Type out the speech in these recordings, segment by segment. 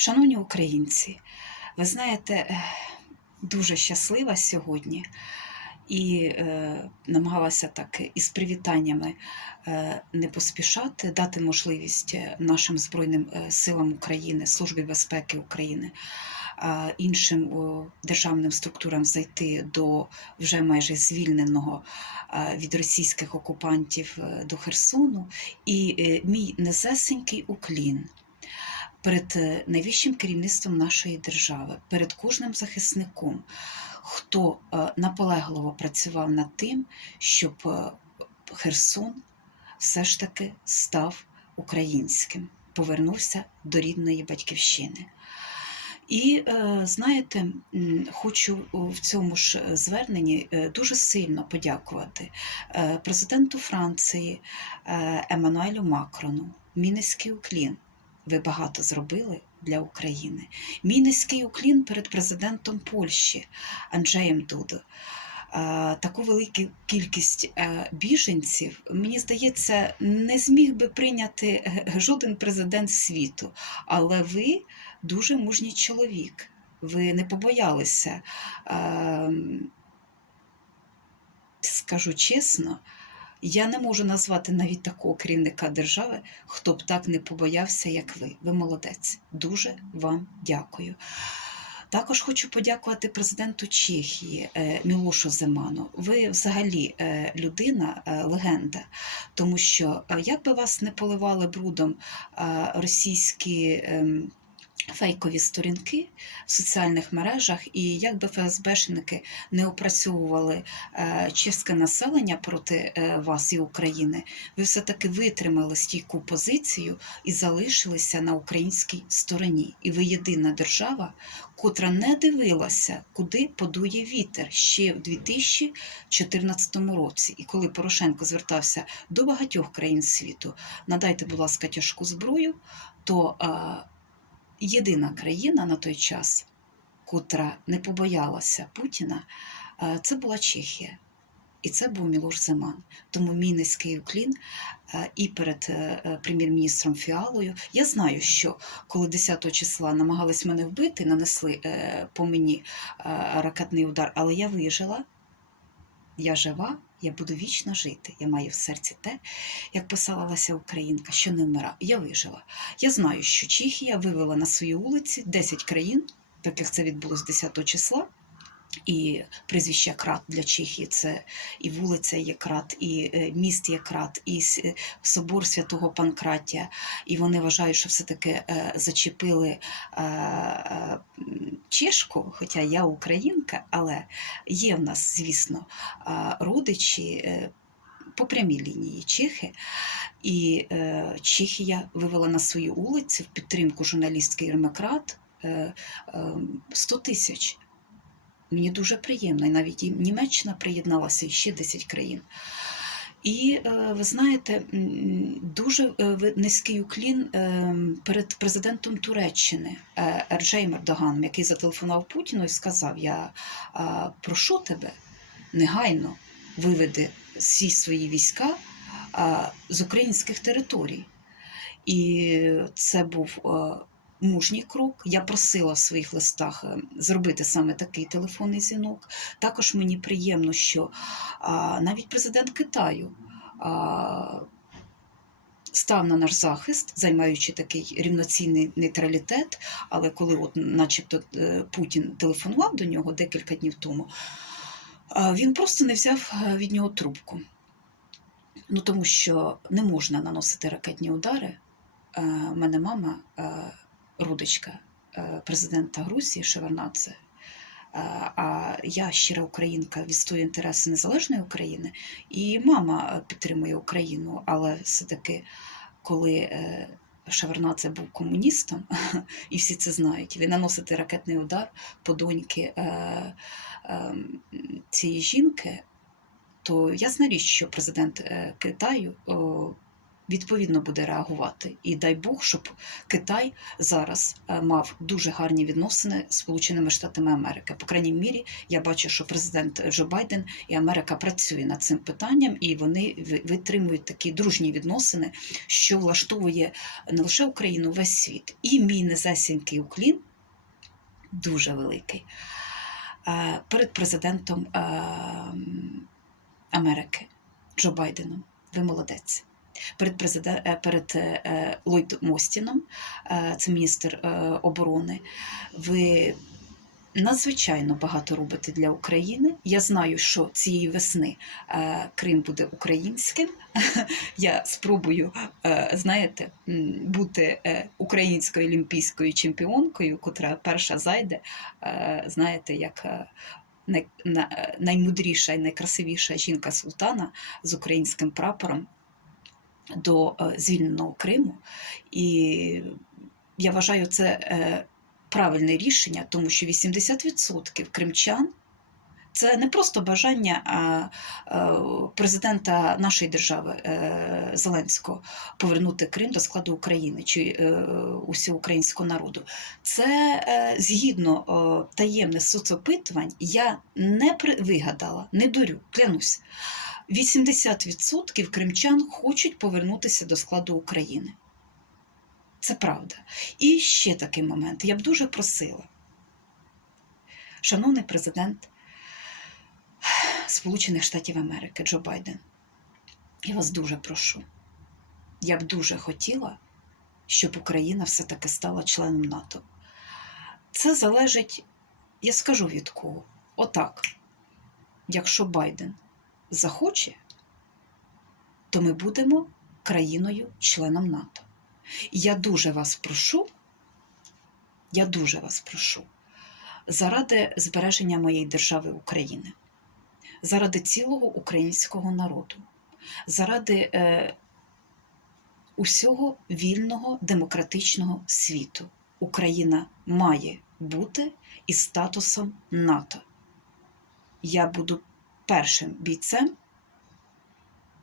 Шановні українці, ви знаєте, е, дуже щаслива сьогодні і е, намагалася так із привітаннями е, не поспішати, дати можливість е, нашим Збройним е, силам України, Службі безпеки України, е, іншим державним структурам зайти до вже майже звільненого е, від російських окупантів до Херсону. І е, мій незесенький уклін перед е, найвищим керівництвом нашої держави, перед кожним захисником, хто е, наполегливо працював над тим, щоб е, Херсон все ж таки став українським, повернувся до рідної батьківщини. І знаєте, хочу в цьому ж зверненні дуже сильно подякувати президенту Франції Еммануелю Макрону, мій низький уклін. Ви багато зробили для України. Мій низький уклін перед президентом Польщі Анджеєм Дудо. Е, Таку велику кількість е, біженців, мені здається, не зміг би прийняти жоден президент світу. Але ви дуже мужній чоловік. Ви не побоялися, е, скажу чесно, я не можу назвати навіть такого керівника держави, хто б так не побоявся, як ви. Ви молодець. Дуже вам дякую. Також хочу подякувати президенту Чехії е, Мілошу Земану. Ви взагалі е, людина, е, легенда, тому що як би вас не поливали брудом російські. Фейкові сторінки в соціальних мережах, і як би ФСБшники не опрацьовували е, чеське населення проти е, вас і України, ви все-таки витримали стійку позицію і залишилися на українській стороні. І ви єдина держава, котра не дивилася, куди подує вітер ще в 2014 році. І коли Порошенко звертався до багатьох країн світу, надайте, будь ласка, тяжку зброю, то е, єдина країна на той час, котра не побоялася Путіна, е, це була Чехія. І це був Мілош Земан. Тому мій низький уклін е, і перед е, прем'єр-міністром Фіалою. Я знаю, що коли 10 числа намагались мене вбити, нанесли по мені ракетний удар, але я вижила, я жива, я буду вічно жити. Я маю в серці те, як писалася Українка, що не вмира. Я вижила. Я знаю, що Чехія вивела на свої вулиці 10 країн, так як це відбулося 10 числа. І прізвище Крат для Чехії це і вулиця є Крат, і е, міст є Крат, і е, собор святого Панкратія. І вони вважають, що все-таки е, зачепили чешку, хоча я українка, але є в нас, звісно, родичі. По прямій лінії Чехи, і е, Чехія вивела на свої вулиці в підтримку журналістки Єрмакрат е, е, 100 тисяч. Мені дуже приємно, і навіть і Німеччина приєдналася і ще 10 країн. І е, ви знаєте, дуже е, низький уклін е, перед президентом Туреччини е, Ерджеєм Ердоганом, який зателефонував Путіну і сказав: Я прошу тебе негайно виведи всі свої війська з українських територій. І це був мужній крок. Я просила в своїх листах е, зробити саме такий телефонний дзвінок. Також мені приємно, що навіть президент Китаю. Став на наш захист, займаючи такий рівноцінний нейтралітет. Але коли, от, начебто, е, Путін телефонував до нього декілька днів тому, він просто не взяв е, від нього трубку. Ну, тому що не можна наносити ракетні удари. У мене мама, родичка е, президента Грузії Шеварнадзе, е, а я щира українка, відстоюю інтереси незалежної України, і мама е, підтримує Україну, але все-таки, коли е, Шеварнадзе був комуністом, і всі це знають, ви наносите ракетний удар по доньки цієї жінки, то ясна річ, що президент Китаю відповідно буде реагувати. І дай Бог, щоб Китай зараз е, мав дуже гарні відносини з Сполученими Штатами Америки. По крайній мірі, я бачу, що президент Джо Байден і Америка працює над цим питанням, і вони ви- витримують такі дружні відносини, що влаштовує не лише Україну, весь світ. І мій незасінький уклін дуже великий е, перед президентом е, Америки Джо Байденом. Ви молодець. Перед президент, перед е, е, Ллойд Мостіном, е, це міністр е, оборони. Ви надзвичайно багато робите для України. Я знаю, що цієї весни е, Крим буде українським. Я спробую, е, знаєте, бути е, українською олімпійською чемпіонкою, котра перша зайде, е, знаєте, як. е, най- на- е, наймудріша і найкрасивіша жінка султана з українським прапором до е, звільненого Криму. І я вважаю це е, правильне рішення, тому що 80% кримчан це не просто бажання е, президента нашої держави Зеленського повернути Крим до складу України чи е, українського народу. Це згідно таємних соцопитувань, я не вигадала, не дурю, клянусь. 80% кримчан хочуть повернутися до складу України. Це правда. І ще такий момент. Я б дуже просила, шановний президент Сполучених Штатів Америки Джо Байден, я вас дуже прошу. Я б дуже хотіла, щоб Україна все-таки стала членом НАТО. Це залежить, я скажу від кого. Отак, якщо Байден захоче, то ми будемо країною-членом НАТО. Я дуже вас прошу, я дуже вас прошу, заради збереження моєї держави України, заради цілого українського народу, заради е, усього вільного демократичного світу. Україна має бути із статусом НАТО. Я буду першим бійцем,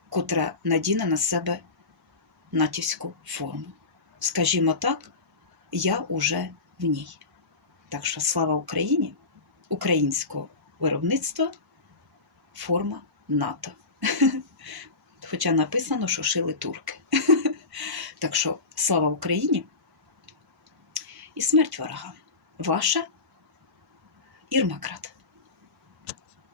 котра надіне на себе натівську форму. Скажімо так, я уже в ній. Так що слава Україні, українського виробництва, форма НАТО. Хоча написано, що шили турки. Так що слава Україні і смерть ворогам. Ваша Ірма Крат.